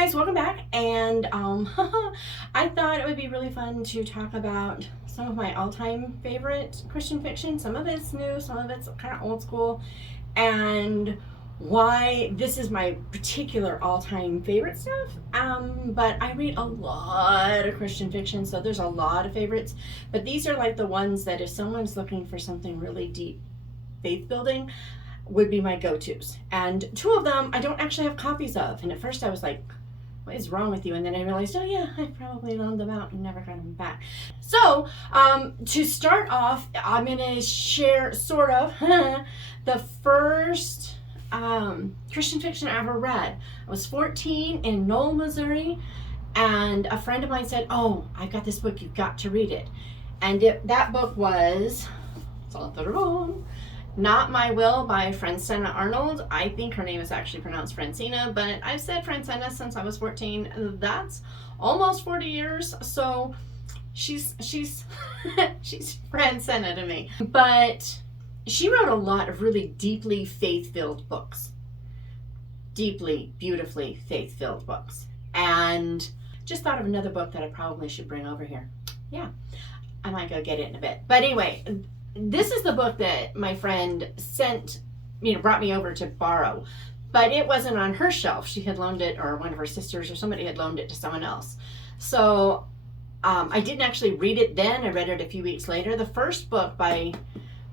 guys, welcome back. And I thought it would be really fun to talk about some of my all-time favorite Christian fiction. Some of it's new, some of it's kind of old school, and why this is my particular all-time favorite stuff. But I read a lot of Christian fiction, so there's a lot of favorites. But these are like the ones that if someone's looking for something really deep faith building, would be my go-tos. And two of them I don't actually have copies of. And at first I was like, what is wrong with you? And then I realized, oh yeah, I probably loaned them out and never got them back. So to start off, I'm going to share sort of the first Christian fiction I ever read. I was 14 in Knoll, Missouri, and a friend of mine said, oh, I've got this book, you've got to read it. And that book was Not My Will by Francena Arnold. I think her name is actually pronounced Francena, but I've said Francena since I was 14. That's almost 40 years, so she's she's Francena to me. But she wrote a lot of really deeply faith-filled books. Deeply, beautifully faith-filled books. And just thought of another book that I probably should bring over here. Yeah, I might go get it in a bit. But anyway, this is the book that my friend brought me over to borrow, but it wasn't on her shelf. She had loaned it, or one of her sisters or somebody had loaned it to someone else. So I didn't actually read it then. I read it a few weeks later. The first book by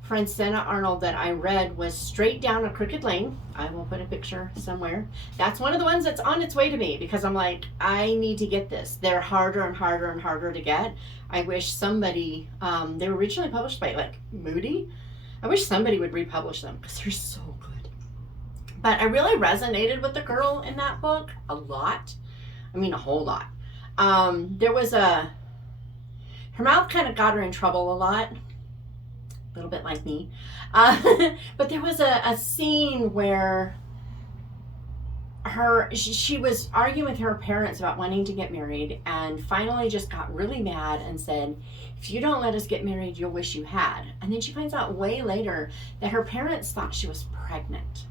Francena Arnold that I read was Straight Down a Crooked Lane. I will put a picture somewhere. That's one of the ones that's on its way to me because I'm like, I need to get this. They're harder and harder and harder to get. I wish somebody, they were originally published by like Moody. I wish somebody would republish them because they're so good. But I really resonated with the girl in that book a lot. I mean, a whole lot. Her mouth kind of got her in trouble a lot. A little bit like me. But there was a scene where she was arguing with her parents about wanting to get married, and finally just got really mad and said, if you don't let us get married, you'll wish you had. And then she finds out way later that her parents thought she was pregnant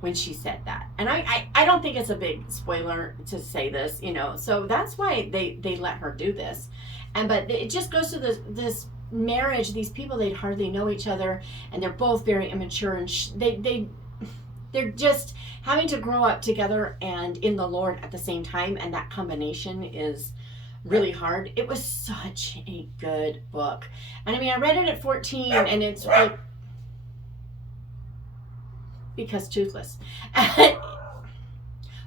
when she said that. And I don't think it's a big spoiler to say this, so that's why they let her do this. But it just goes to this marriage. These people, they'd hardly know each other, and they're both very immature, and they're just having to grow up together and in the Lord at the same time, and that combination is really hard. It was such a good book. And I mean, I read it at 14, and it's like, because toothless.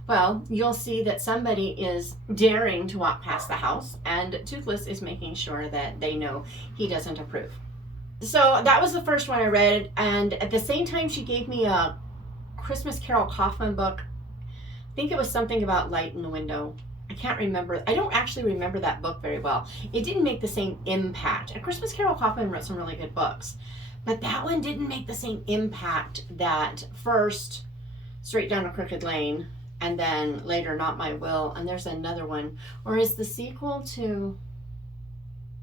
Well, you'll see that somebody is daring to walk past the house, and Toothless is making sure that they know he doesn't approve. So that was the first one I read, and at the same time she gave me a Christmas Carol Kaufman book. I think it was something about light in the window. I can't remember. I don't actually remember that book very well. It didn't make the same impact. And Christmas Carol Kaufman wrote some really good books, but that one didn't make the same impact that first Straight Down a Crooked Lane, and then later Not My Will, and there's another one, or is the sequel to,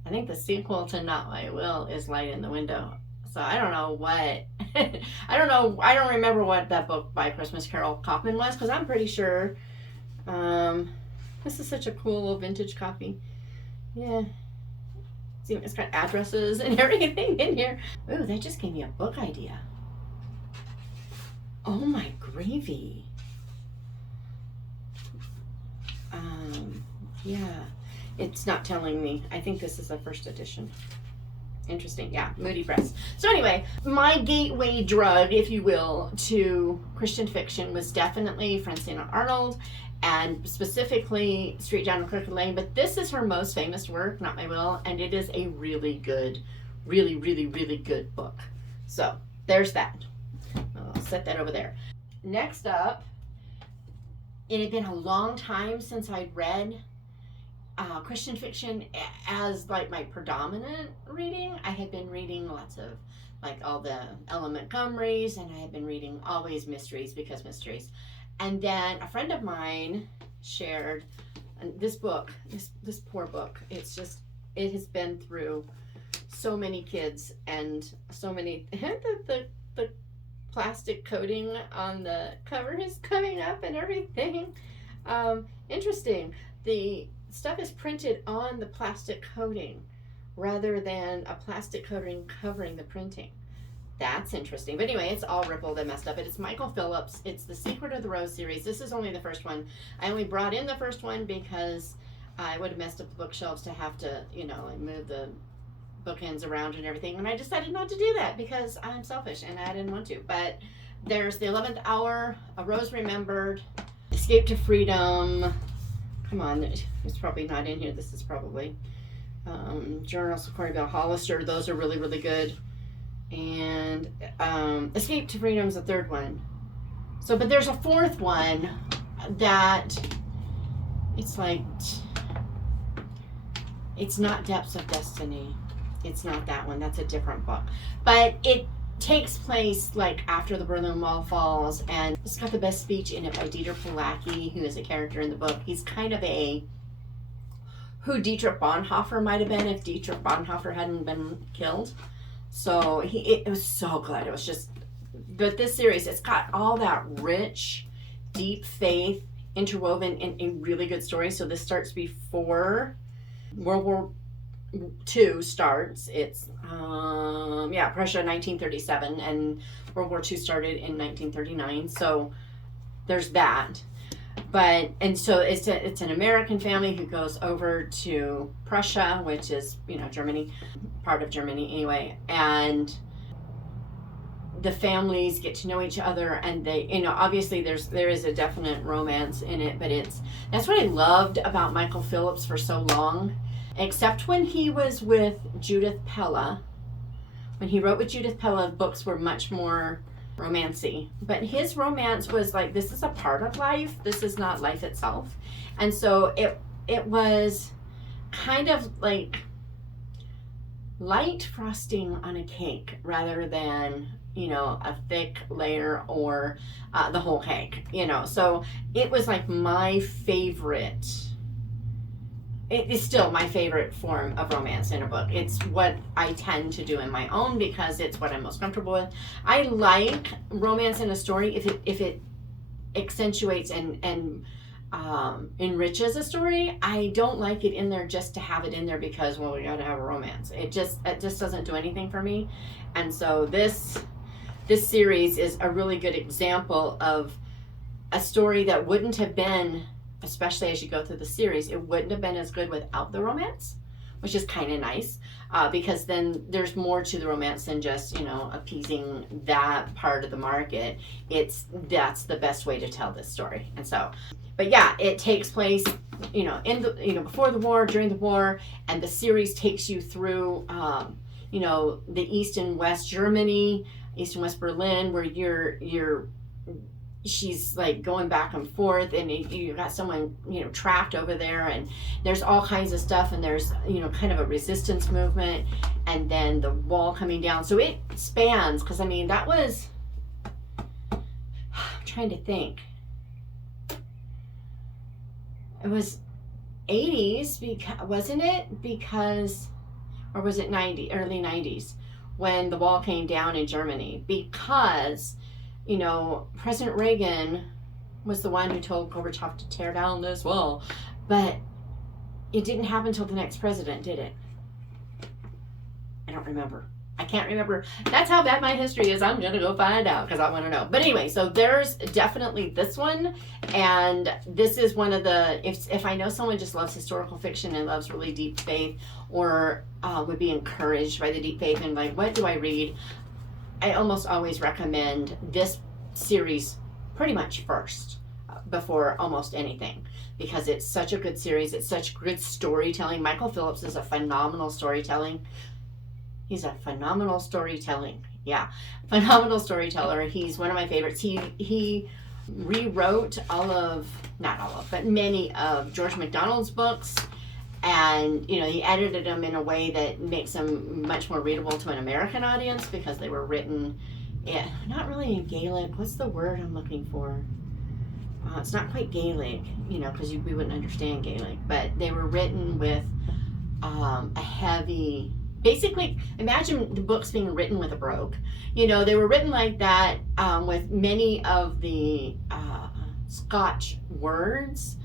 I think the sequel to Not My Will is Light in the Window. So I don't know what, I don't remember what that book by Christmas Carol Kaufman was, because I'm pretty sure, this is such a cool little vintage copy. Yeah, see, it's got addresses and everything in here. Ooh, that just gave me a book idea. Oh my gravy. Yeah, it's not telling me. I think this is the first edition. Interesting. Yeah, Moody Press. So anyway, my gateway drug, if you will, to Christian fiction was definitely Francena Arnold, and specifically Straight Down a Crooked Lane. But this is her most famous work, Not My Will, and it is a really good, really, really, really good book. So there's that. I'll set that over there. Next up, it had been a long time since I'd read Christian fiction as like my predominant reading. I had been reading lots of like all the Ella Montgomerys, and I had been reading always mysteries because mysteries. And then a friend of mine shared this book, this poor book. It has been through so many kids and so many, the plastic coating on the cover is coming up and everything. Interesting. The stuff is printed on the plastic coating rather than a plastic coating covering the printing. That's interesting. But anyway, it's all rippled and messed up. But it's Michael Phillips. It's the Secret of the Rose series. This is only the first one. I only brought in the first one because I would have messed up the bookshelves to have to, like move the bookends around and everything. And I decided not to do that because I'm selfish and I didn't want to. But there's the 11th Hour, A Rose Remembered, Escape to Freedom. Come on, it's probably not in here. This is probably Journals of Corey Bell Hollister. Those are really, really good. And Escape to Freedom is the third one. So, but there's a fourth one that it's like, it's not Depths of Destiny. It's not that one. That's a different book. But it takes place like after the Berlin Wall falls, and it's got the best speech in it by Dieter Polacky, who is a character in the book. He's kind of who Dietrich Bonhoeffer might have been if Dietrich Bonhoeffer hadn't been killed. So it was so good. It was just, but this series, it's got all that rich, deep faith interwoven in a really good story. So this starts before World War II starts. It's Prussia 1937, and World War II started in 1939. So there's that. And so it's an American family who goes over to Prussia, which is, Germany, part of Germany anyway, and the families get to know each other, and they, obviously there is a definite romance in it, but that's what I loved about Michael Phillips for so long, except when he was with Judith Pella. When he wrote with Judith Pella, books were much more romancy, but his romance was like, this is a part of life, this is not life itself. And so it was kind of like light frosting on a cake rather than a thick layer or the whole cake, so it was like my favorite. It is still my favorite form of romance in a book. It's what I tend to do in my own because it's what I'm most comfortable with. I like romance in a story if it accentuates and enriches a story. I don't like it in there just to have it in there because, we gotta have a romance. It just doesn't do anything for me. And so this series is a really good example of a story that wouldn't have been, especially as you go through the series, it wouldn't have been as good without the romance, which is kind of nice because then there's more to the romance than just appeasing that part of the market. That's the best way to tell this story. And so, but yeah, it takes place in the before the war, during the war, and the series takes you through the East and West Germany, East and West Berlin, where she's like going back and forth, and you got someone trapped over there, and there's all kinds of stuff, and there's kind of a resistance movement, and then the wall coming down. So it spans, because that was, I'm trying to think, it was 80s, wasn't it? Because, or was it early 90s when the wall came down in Germany? Because President Reagan was the one who told Gorbachev to tear down this wall, but it didn't happen until the next president, did it? I don't remember. I can't remember. That's how bad my history is. I'm gonna go find out because I want to know. But anyway, so there's definitely this one, and this is one of the, if I know someone just loves historical fiction and loves really deep faith, or would be encouraged by the deep faith and like, what do I read? I almost always recommend this series pretty much first before almost anything, because it's such a good series. It's such good storytelling. Michael Phillips is a phenomenal storytelling. He's a phenomenal storytelling. Yeah, phenomenal storyteller. He's one of my favorites. He rewrote not all of, but many of George MacDonald's books. And, he edited them in a way that makes them much more readable to an American audience because they were written, not really in Gaelic. What's the word I'm looking for? It's not quite Gaelic, because we wouldn't understand Gaelic. But they were written with a heavy, basically, imagine the books being written with a brogue. They were written like that with many of the Scotch words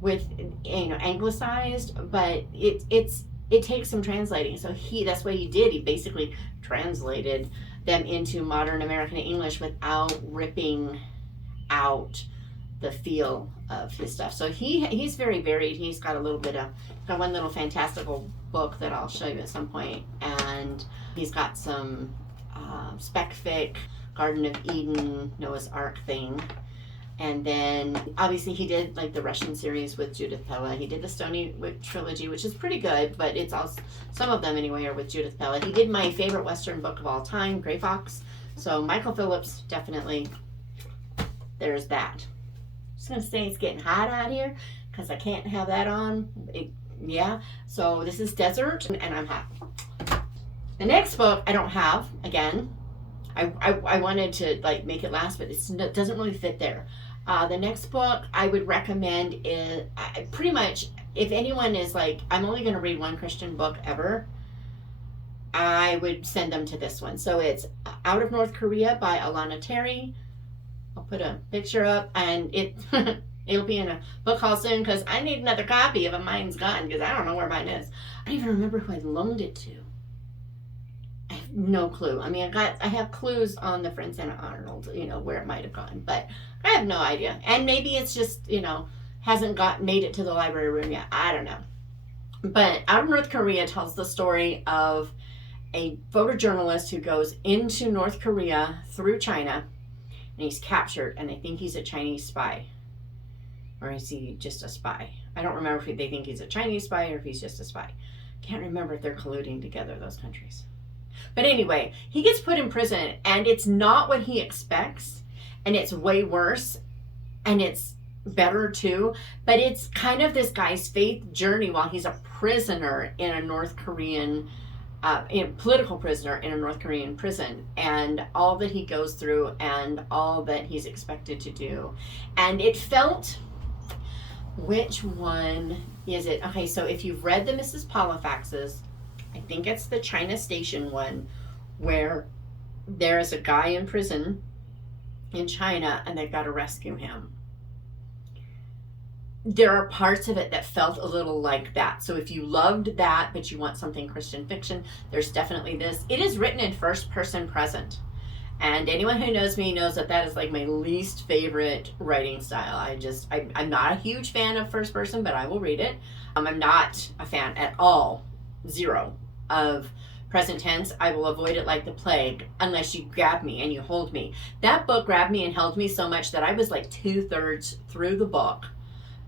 with, anglicized, but it takes some translating. So that's what he did. He basically translated them into modern American English without ripping out the feel of his stuff. So he's very varied. He's got got one little fantastical book that I'll show you at some point, and he's got some spec fic, Garden of Eden, Noah's Ark thing. And then obviously he did like the Russian series with Judith Pella. He did the Stony trilogy, which is pretty good, but it's also, some of them anyway, are with Judith Pella. He did my favorite Western book of all time, Gray Fox. So Michael Phillips, definitely. There's that. Just gonna say it's getting hot out here because I can't have that on. So this is Desert, and I'm hot. The next book I don't have, again. I wanted to like make it last, but it doesn't really fit there. The next book I would recommend is pretty much, if anyone is like, I'm only going to read one Christian book ever, I would send them to this one. So it's Out of North Korea by Alana Terry. I'll put a picture up, and it'll be in a book haul soon because I need another copy if mine's gone, because I don't know where mine is. I don't even remember who I loaned it to. I have no clue. I mean, I have clues on the Francena Arnold, where it might have gone, but I have no idea. And maybe it's just, hasn't made it to the library room yet. I don't know. But Out of North Korea tells the story of a photojournalist who goes into North Korea through China, and he's captured, and they think he's a Chinese spy. Or is he just a spy? I don't remember if they think he's a Chinese spy or if he's just a spy. Can't remember if they're colluding together, those countries. But anyway, he gets put in prison, and it's not what he expects, and it's way worse, and it's better too, but it's kind of this guy's faith journey while he's a prisoner in a North Korean, political prisoner in a North Korean prison, and all that he goes through and all that he's expected to do. And it felt, which one is it? Okay, so if you've read the Mrs. Polifaxes, I think it's the China Station one, where there is a guy in prison in China and they've got to rescue him. There are parts of it that felt a little like that. So if you loved that, but you want something Christian fiction, there's definitely this. It is written in first person present. And anyone who knows me knows that is like my least favorite writing style. I'm not a huge fan of first person, but I will read it. I'm not a fan at all, zero, of present tense. I will avoid it like the plague unless you grab me and you hold me. That book grabbed me and held me so much that I was like 2/3 through the book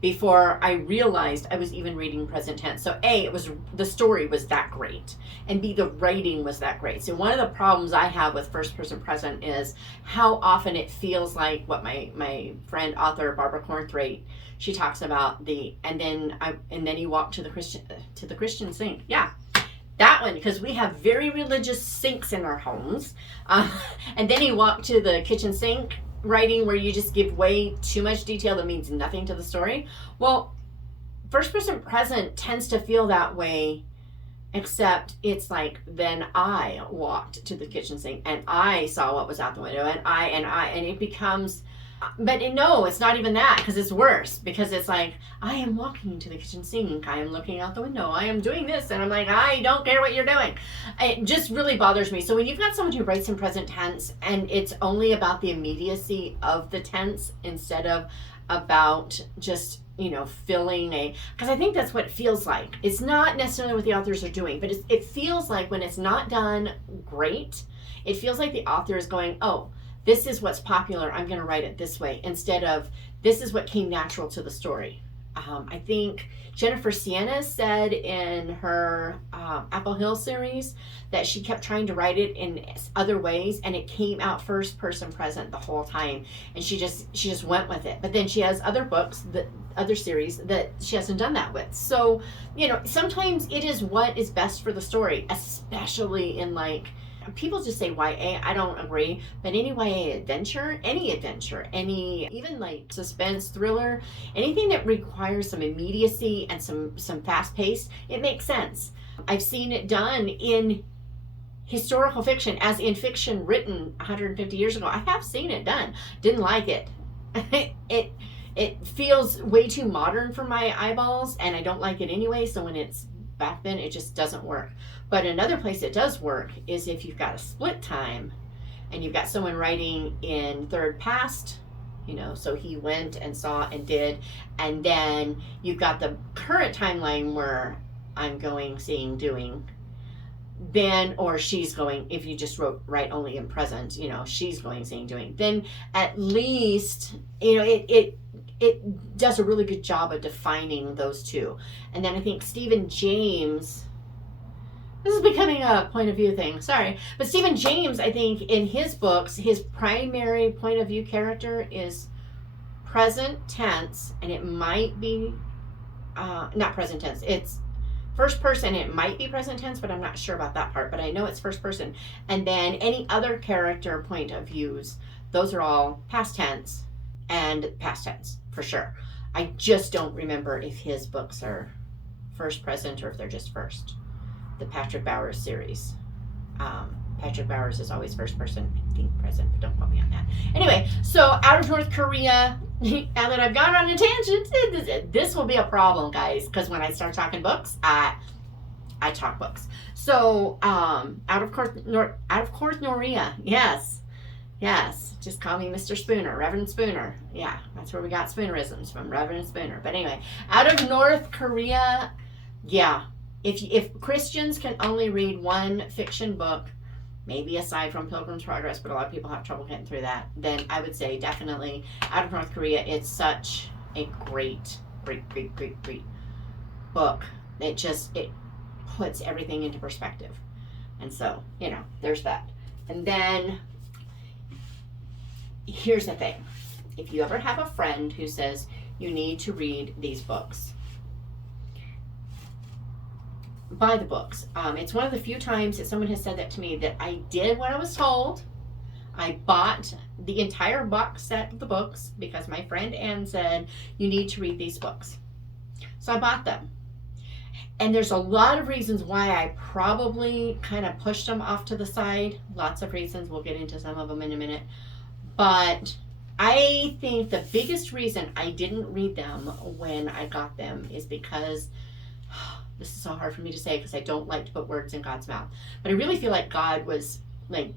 before I realized I was even reading present tense. So A, the story was that great, and B, the writing was that great. So one of the problems I have with first person present is how often it feels like what my friend author Barbara Cornthwaite, she talks about and then you walk to the Christian sink. Yeah. That one, because we have very religious sinks in our homes. And then you walk to the kitchen sink writing where you just give way too much detail that means nothing to the story. Well, first person present tends to feel that way, except it's like, then I walked to the kitchen sink and I saw what was out the window and it becomes, but no, it's not even that, because it's worse, because it's like, I am walking to the kitchen sink, I am looking out the window, I am doing this, and I'm like, I don't care what you're doing. It just really bothers me. So when you've got someone who writes in present tense and it's only about the immediacy of the tense instead of about just, filling because I think that's what it feels like. It's not necessarily what the authors are doing, but it feels like when it's not done great, it feels like the author is going, oh, this is what's popular, I'm going to write it this way, instead of this is what came natural to the story. I think Jennifer Sienna said in her Apple Hill series that she kept trying to write it in other ways, and it came out first person present the whole time, and she just went with it. But then she has other books, other series that she hasn't done that with. So, sometimes it is what is best for the story, especially in people just say YA, I don't agree, but any YA adventure, any even suspense thriller, anything that requires some immediacy and some fast pace, it makes sense. I've seen it done in historical fiction, as in fiction written 150 years ago. I have seen it done. Didn't like it. it feels way too modern for my eyeballs, and I don't like it anyway. So when it's back then, it just doesn't work. But another place it does work is if you've got a split time and you've got someone writing in third past, you know, so he went and saw and did, and then you've got the current timeline where I'm going, seeing, doing, then, or she's going, if you just write only in present, you know, she's going, seeing, doing, then at least, you know, it does a really good job of defining those two. And then I think Stephen James, this is becoming a point of view thing, sorry, but Stephen James, I think in his books, his primary point of view character is present tense, and it might be not present tense, it's first person. It might be present tense, but I'm not sure about that part, but I know it's first person. And then any other character point of views, those are all past tense and past tense for sure. I just don't remember if his books are first present or if they're just first. The Patrick Bowers series. Patrick Bowers is always first person, I think present, but don't quote me on that. Anyway, so out of North Korea, now that I've gone on a tangent, this will be a problem, guys, because when I start talking books, I talk books. So out of course, Korea, yes, just call me Mr. Spooner, Reverend Spooner. Yeah, that's where we got Spoonerisms from, Reverend Spooner. But anyway, out of North Korea, yeah, if Christians can only read one fiction book, maybe aside from Pilgrim's Progress, but a lot of people have trouble getting through that, then I would say definitely out of North Korea. It's such a great book. It puts everything into perspective. And so, you know, there's that. And then here's the thing. If you ever have a friend who says you need to read these books, buy the books. It's one of the few times that someone has said that to me that I did what I was told. I bought the entire box set of the books because my friend Ann said, you need to read these books. So I bought them. And there's a lot of reasons why I probably kind of pushed them off to the side. Lots of reasons. We'll get into some of them in a minute. But I think the biggest reason I didn't read them when I got them is because this is so hard for me to say because I don't like to put words in God's mouth. But I really feel like God was like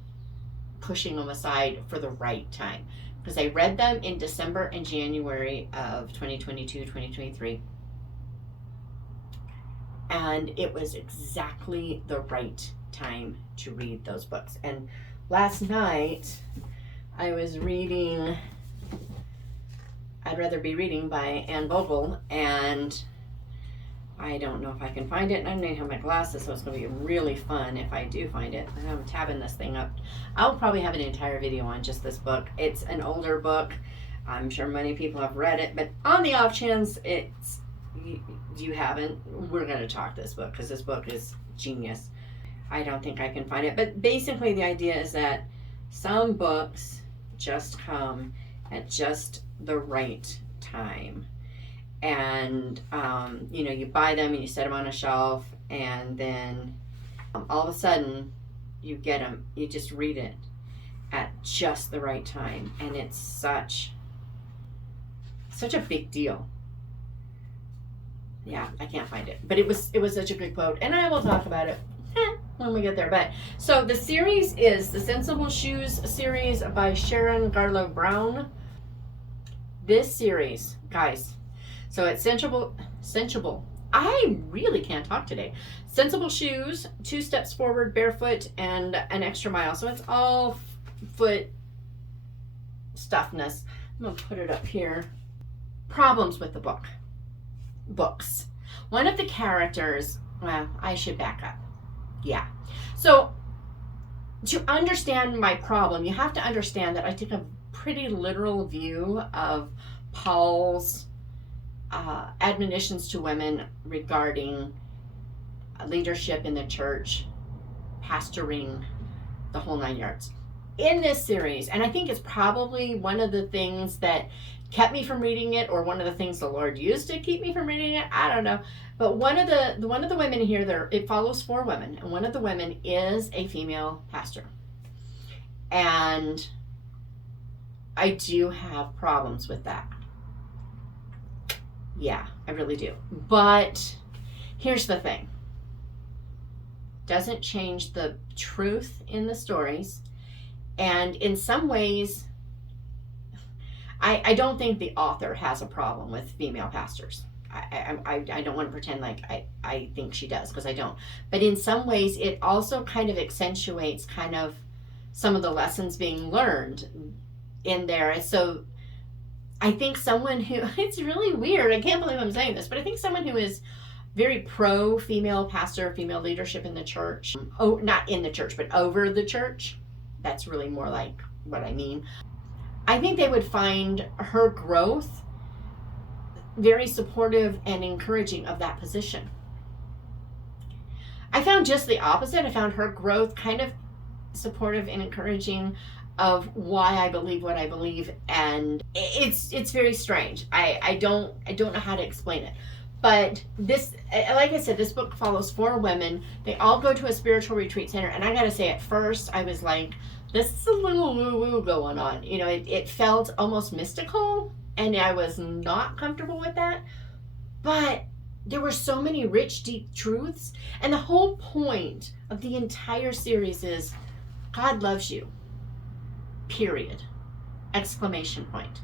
pushing them aside for the right time. Because I read them in December and January of 2022, 2023. And it was exactly the right time to read those books. And last night I was reading I'd Rather Be Reading by Anne Vogel, and I don't know if I can find it, and I don't even have my glasses, so it's going to be really fun if I do find it. I'm tabbing this thing up. I'll probably have an entire video on just this book. It's an older book. I'm sure many people have read it, but on the off chance you haven't, we're going to talk this book because this book is genius. I don't think I can find it, but basically the idea is that some books just come at just the right time. And you know, you buy them and you set them on a shelf, and then all of a sudden you get them, you just read it at just the right time, and it's such a big deal. Yeah, I can't find it, but it was such a good quote, and I will talk about it when we get there. But so the series is the Sensible Shoes series by Sharon Garlough Brown. This series, guys, so it's Sensible. I really can't talk today. Sensible Shoes, 2 Steps Forward, Barefoot, and An Extra Mile. So it's all foot stuffness. I'm going to put it up here. Problems with the books. One of the characters, well, I should back up. Yeah. So to understand my problem, you have to understand that I took a pretty literal view of Paul's admonitions to women regarding leadership in the church, pastoring, the whole 9 yards. In this series, and I think it's probably one of the things that kept me from reading it, or one of the things the Lord used to keep me from reading it, I don't know. But one of the women here, it follows 4 women, and one of the women is a female pastor. And I do have problems with that. Yeah, I really do. But here's the thing. Doesn't change the truth in the stories. And in some ways, I don't think the author has a problem with female pastors. I don't want to pretend like I think she does, because I don't. But in some ways, it also kind of accentuates kind of some of the lessons being learned in there. So I think someone who, it's really weird, I can't believe I'm saying this, but I think someone who is very pro female pastor, female leadership in the church, not in the church, but over the church, that's really more like what I mean. I think they would find her growth very supportive and encouraging of that position. I found just the opposite. I found her growth kind of supportive and encouraging of why I believe what I believe, and it's very strange. I don't know how to explain it. But this, like I said, this book follows 4 women. They all go to a spiritual retreat center, and I gotta say, at first I was like, this is a little woo-woo going on. You know, it felt almost mystical, and I was not comfortable with that. But there were so many rich, deep truths, and the whole point of the entire series is God loves you, period, exclamation point.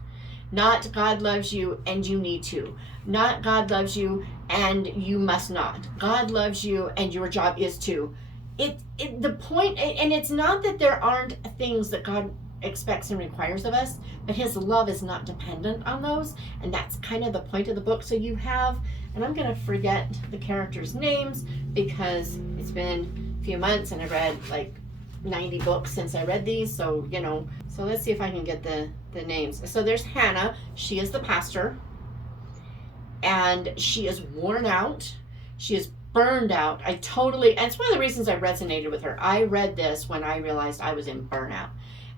Not God loves you and you need to. Not God loves you and you must not. God loves you and your job is to. The point, and it's not that there aren't things that God expects and requires of us, but his love is not dependent on those, and that's kind of the point of the book. So you have, and I'm going to forget the characters' names because it's been a few months and I've read like 90 books since I read these, so you know, so let's see if I can get the names. So there's Hannah. She is the pastor, and she is worn out. She is burned out. And it's one of the reasons I resonated with her. I read this when I realized I was in burnout,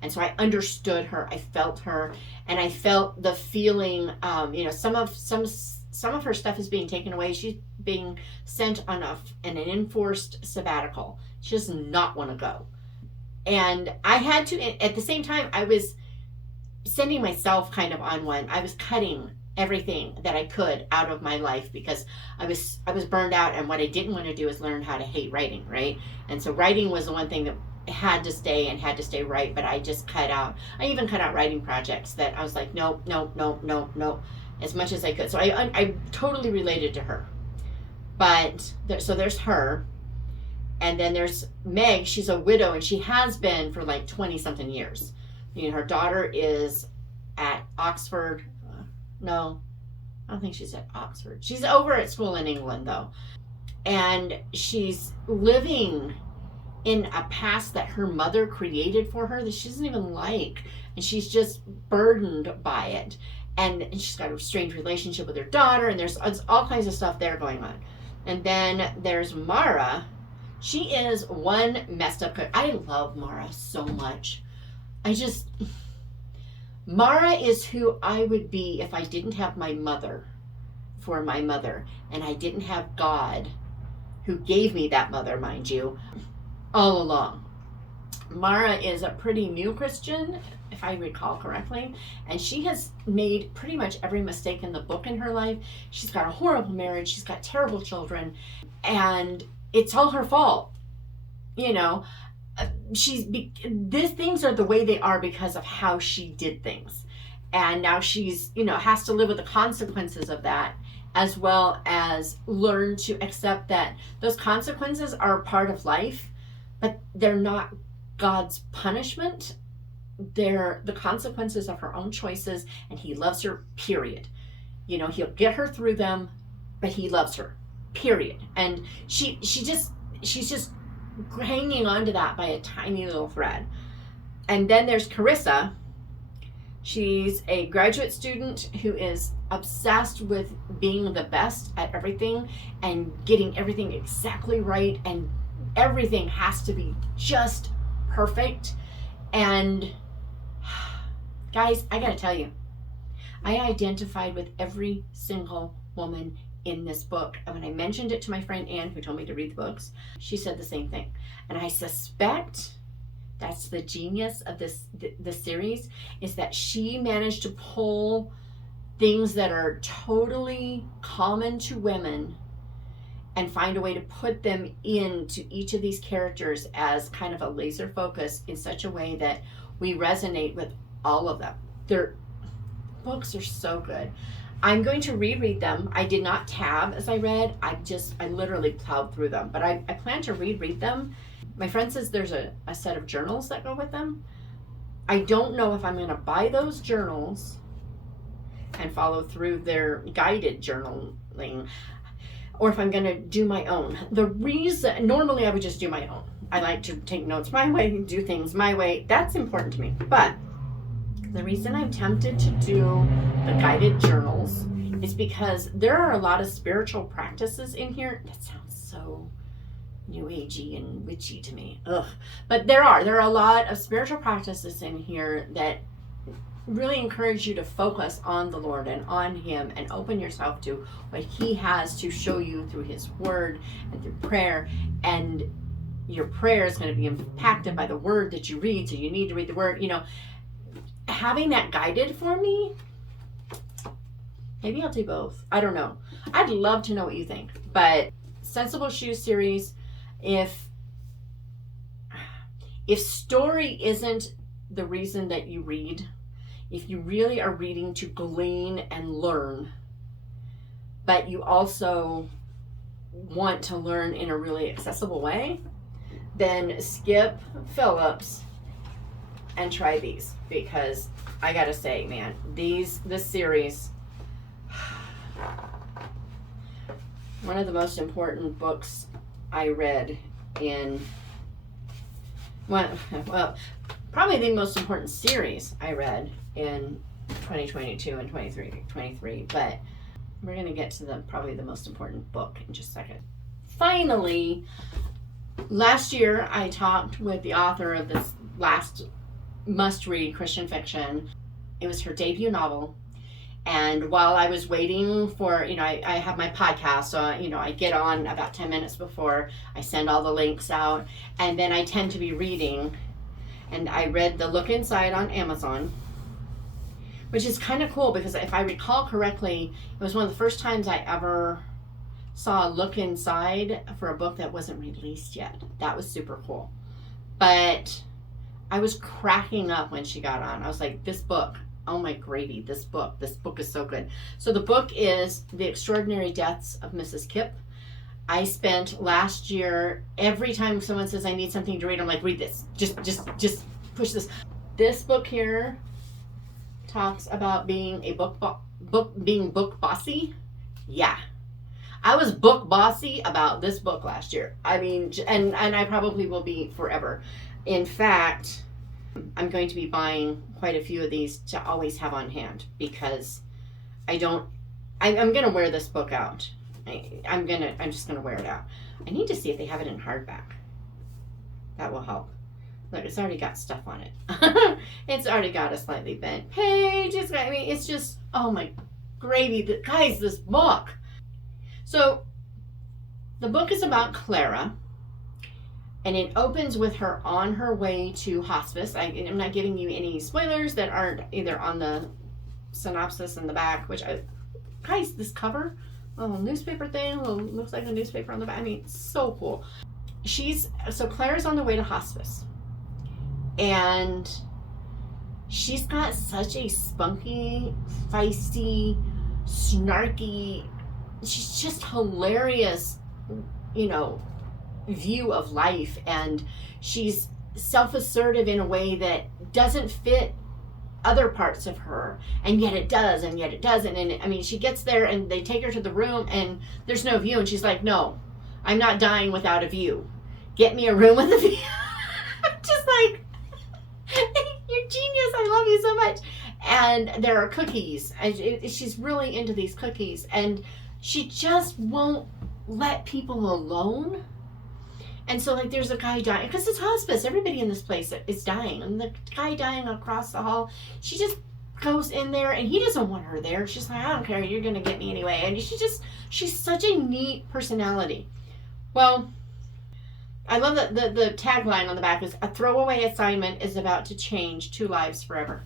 and so I understood her. I felt her, and I felt the feeling. You know, some of her stuff is being taken away. She's being sent on an enforced sabbatical. She does not want to go. And I had to, at the same time, I was sending myself kind of on one. I was cutting everything that I could out of my life because I was burned out, and what I didn't want to do is learn how to hate writing, right? And so writing was the one thing that had to stay and had to stay right, but I just I even cut out writing projects that I was like, no, as much as I could. So I totally related to her. But, so there's her. And then there's Meg. She's a widow, and she has been for like 20 something years. You know, her daughter is at Oxford. No, I don't think she's at Oxford. She's over at school in England though. And she's living in a past that her mother created for her that she doesn't even like. And she's just burdened by it. And she's got a strange relationship with her daughter, and there's all kinds of stuff there going on. And then there's Mara. She is one messed up. I love Mara so much. Mara is who I would be if I didn't have my mother for my mother, and I didn't have God, who gave me that mother, mind you, all along. Mara is a pretty new Christian, if I recall correctly, and she has made pretty much every mistake in the book in her life. She's got a horrible marriage. She's got terrible children, and it's all her fault. You know, these things are the way they are because of how she did things. And now she's, you know, has to live with the consequences of that, as well as learn to accept that those consequences are part of life, but they're not God's punishment. They're the consequences of her own choices, and he loves her, period. You know, he'll get her through them, but he loves her, period. And she's just hanging on to that by a tiny little thread. And then there's Carissa. She's a graduate student who is obsessed with being the best at everything and getting everything exactly right, and everything has to be just perfect. And guys, I gotta tell you, I identified with every single woman in this book. And when I mentioned it to my friend Anne, who told me to read the books, she said the same thing. And I suspect that's the genius of this series, is that she managed to pull things that are totally common to women and find a way to put them into each of these characters as kind of a laser focus in such a way that we resonate with all of them. Their books are so good. I'm going to reread them. I did not tab as I read. I literally plowed through them. But I plan to reread them. My friend says there's a set of journals that go with them. I don't know if I'm going to buy those journals and follow through their guided journaling, or if I'm going to do my own. The reason, normally I would just do my own. I like to take notes my way, do things my way. That's important to me. But the reason I'm tempted to do the guided journals is because there are a lot of spiritual practices in here. That sounds so new agey and witchy to me. Ugh. But there are a lot of spiritual practices in here that really encourage you to focus on the Lord and on Him and open yourself to what He has to show you through His Word and through prayer. And your prayer is going to be impacted by the Word that you read, so you need to read the Word. You know, having that guided for me, maybe I'll do both. I don't know. I'd love to know what you think. But Sensible Shoes series, if story isn't the reason that you read, if you really are reading to glean and learn, but you also want to learn in a really accessible way, then skip Phillips and try these, because I gotta say, man, this series, one of the most important books I read in, well, probably the most important series I read in 2022 and 23, but we're going to get to probably the most important book in just a second. Finally, last year I talked with the author of this last must-read Christian fiction. It was her debut novel. And while I was waiting for, I have my podcast, so, I get on about 10 minutes before. I send all the links out, and then I tend to be reading. And I read The Look Inside on Amazon, which is kind of cool because if I recall correctly, it was one of the first times I ever saw a look inside for a book that wasn't released yet. That was super cool. But I was cracking up when she got on. I was like, this book, oh my gravy, this book is so good. So the book is The Extraordinary Deaths of Mrs. Kipp. I spent last year, every time someone says I need something to read, I'm like, read this. Just push this. This book here talks about being a being book bossy. Yeah. I was book bossy about this book last year. I mean, and I probably will be forever. In fact, I'm going to be buying quite a few of these to always have on hand, because I'm going to wear this book out. I'm just going to wear it out. I need to see if they have it in hardback. That will help. Look, it's already got stuff on it. It's already got a slightly bent page. It's just, oh my gravy. Guys, this book. So, the book is about Clara, and it opens with her on her way to hospice. I'm not giving you any spoilers that aren't either on the synopsis in the back, guys, this cover, little newspaper thing, looks like a newspaper on the back. I mean, it's so cool. So Claire's on the way to hospice, and she's got such a spunky, feisty, snarky, she's just hilarious, view of life, and she's self-assertive in a way that doesn't fit other parts of her, and yet it does, and yet it doesn't. And I mean, she gets there and they take her to the room and there's no view, and she's like, no, I'm not dying without a view. Get me a room with a view. I'm just like, you're genius, I love you so much. And there are cookies, and she's really into these cookies, and she just won't let people alone. And so, there's a guy dying, because it's hospice. Everybody in this place is dying. And the guy dying across the hall, she just goes in there, and he doesn't want her there. She's like, I don't care, you're going to get me anyway. And she's such a neat personality. Well, I love that the tagline on the back is, a throwaway assignment is about to change 2 lives forever.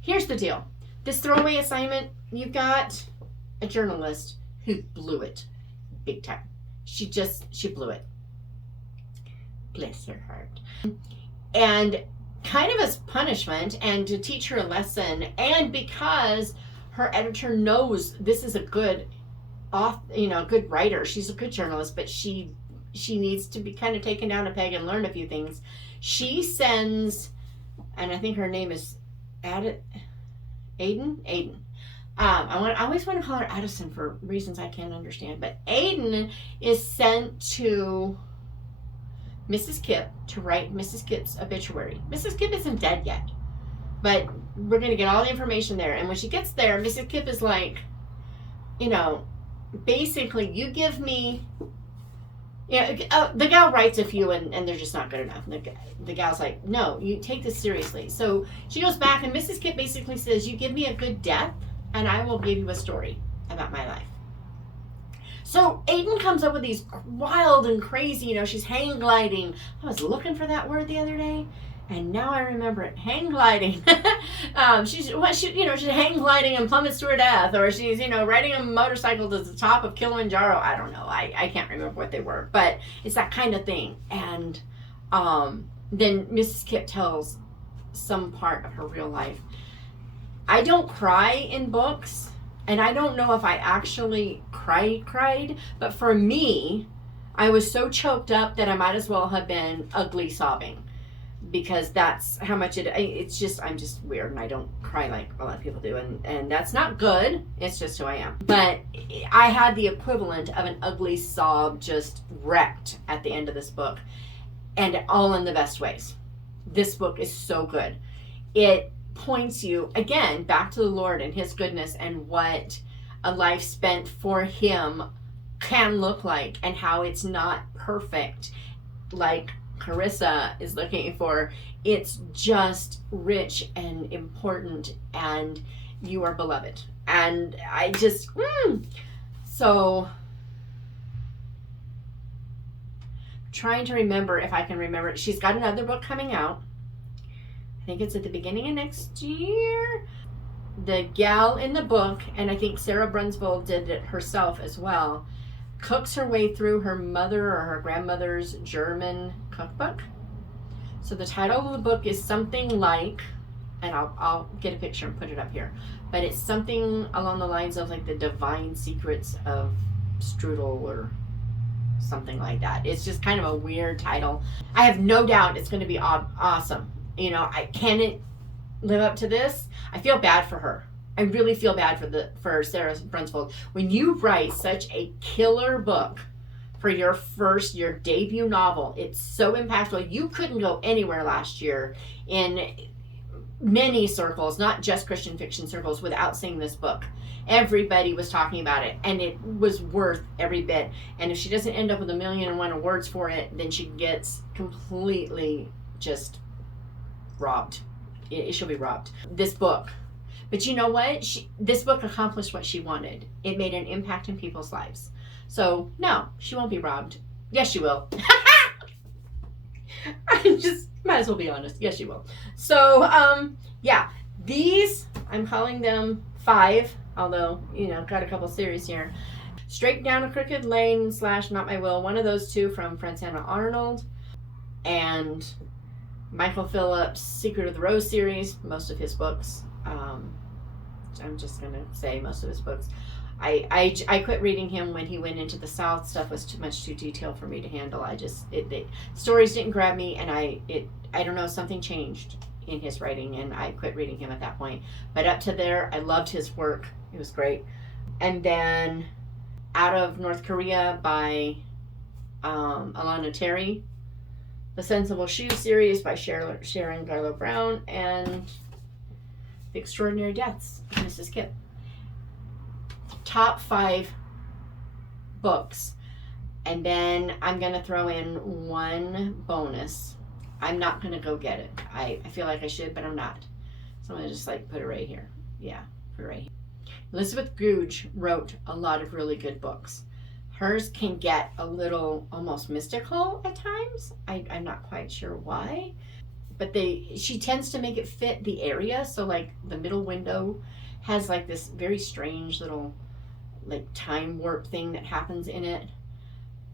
Here's the deal. This throwaway assignment, you've got a journalist who blew it big time. She blew it. Bless her heart. And kind of as punishment and to teach her a lesson, and because her editor knows this is a good good writer, she's a good journalist, but she needs to be kind of taken down a peg and learn a few things. She sends, and I think her name is Aiden. I always want to call her Addison for reasons I can't understand, but Aiden is sent to Mrs. Kipp to write Mrs. Kipp's obituary. Mrs. Kipp isn't dead yet, but we're going to get all the information there. And when she gets there, Mrs. Kipp is like, basically, you give me, the gal writes a few and they're just not good enough. And the gal's like, no, you take this seriously. So she goes back and Mrs. Kipp basically says, you give me a good death and I will give you a story about my life. So Aiden comes up with these wild and crazy, she's hang gliding. I was looking for that word the other day, and now I remember it. Hang gliding. She's hang gliding and plummets to her death, or she's, riding a motorcycle to the top of Kilimanjaro. I don't know. I can't remember what they were, but it's that kind of thing. And then Mrs. Kipp tells some part of her real life. I don't cry in books. And I don't know if I actually cried, but for me, I was so choked up that I might as well have been ugly sobbing, because that's how much I'm just weird and I don't cry like a lot of people do. And that's not good. It's just who I am. But I had the equivalent of an ugly sob just wrecked at the end of this book, and all in the best ways. This book is so good. It points you again back to the Lord and his goodness and what a life spent for him can look like, and how it's not perfect like Carissa is looking for. It's just rich and important, and you are beloved. And I just so trying to remember if I can remember it. She's got another book coming out. I think it's at the beginning of next year. The gal in the book, and I think Sara Brunsvold did it herself as well, cooks her way through her mother or her grandmother's German cookbook. So the title of the book is something like, and I'll get a picture and put it up here, but it's something along the lines of like the divine secrets of strudel or something like that. It's just kind of a weird title. I have no doubt it's going to be awesome. Can it live up to this? I feel bad for her. I really feel bad for Sara Brunsvold. When you write such a killer book for your debut novel, it's so impactful. You couldn't go anywhere last year in many circles, not just Christian fiction circles, without seeing this book. Everybody was talking about it, and it was worth every bit. And if she doesn't end up with 1,000,001 awards for it, then she gets completely just robbed. She'll be robbed. This book. But you know what? This book accomplished what she wanted. It made an impact in people's lives. So, no, she won't be robbed. Yes, she will. I just might as well be honest. Yes, she will. So, yeah. These, I'm calling them 5, although, got a couple series here. Straight Down a Crooked Lane / Not My Will. One of those two from Francena Arnold. And Michael Phillips' Secret of the Rose series, most of his books. I'm just going to say most of his books. I quit reading him when he went into the South. Stuff was too detailed for me to handle. The stories didn't grab me, and I don't know, something changed in his writing, and I quit reading him at that point. But up to there, I loved his work. It was great. And then Out of North Korea by Alana Terry. The Sensible Shoes series by Sharon Garlough Brown, and The Extraordinary Deaths of Mrs. Kipp. Top 5 books. And then I'm going to throw in one bonus. I'm not going to go get it. I feel like I should, but I'm not. So I'm going to just put it right here. Yeah, put it right here. Elizabeth Googe wrote a lot of really good books. Hers can get a little almost mystical at times. I'm not quite sure why, but she tends to make it fit the area. So the middle window has like this very strange little like time warp thing that happens in it,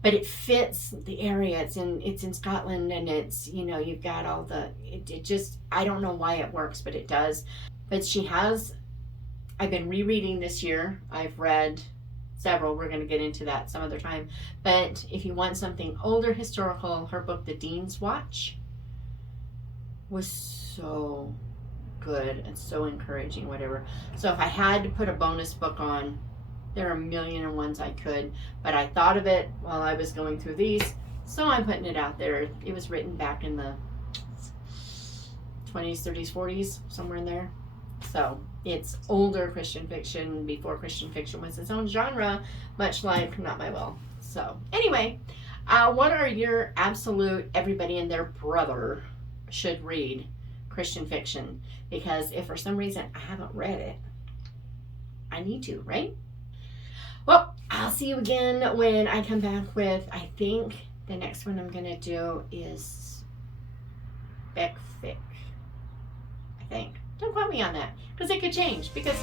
but it fits the area. It's in Scotland, and it's, you know, you've got all the, it just, I don't know why it works, but it does. But she has, I've been rereading this year. I've read several. We're going to get into that some other time. But if you want something older historical, her book The Dean's Watch was so good and so encouraging, whatever. So if I had to put a bonus book on, there are a million and ones I could, but I thought of it while I was going through these, so I'm putting it out there. It was written back in the 20s, 30s, 40s, somewhere in there. So it's older Christian fiction, before Christian fiction was its own genre, much like Not My Will. So anyway, what are your absolute everybody and their brother should read Christian fiction? Because if for some reason I haven't read it, I need to, right? Well, I'll see you again when I come back with, I think the next one I'm going to do is Beck Fick. I think. Don't quote me on that, because it could change, because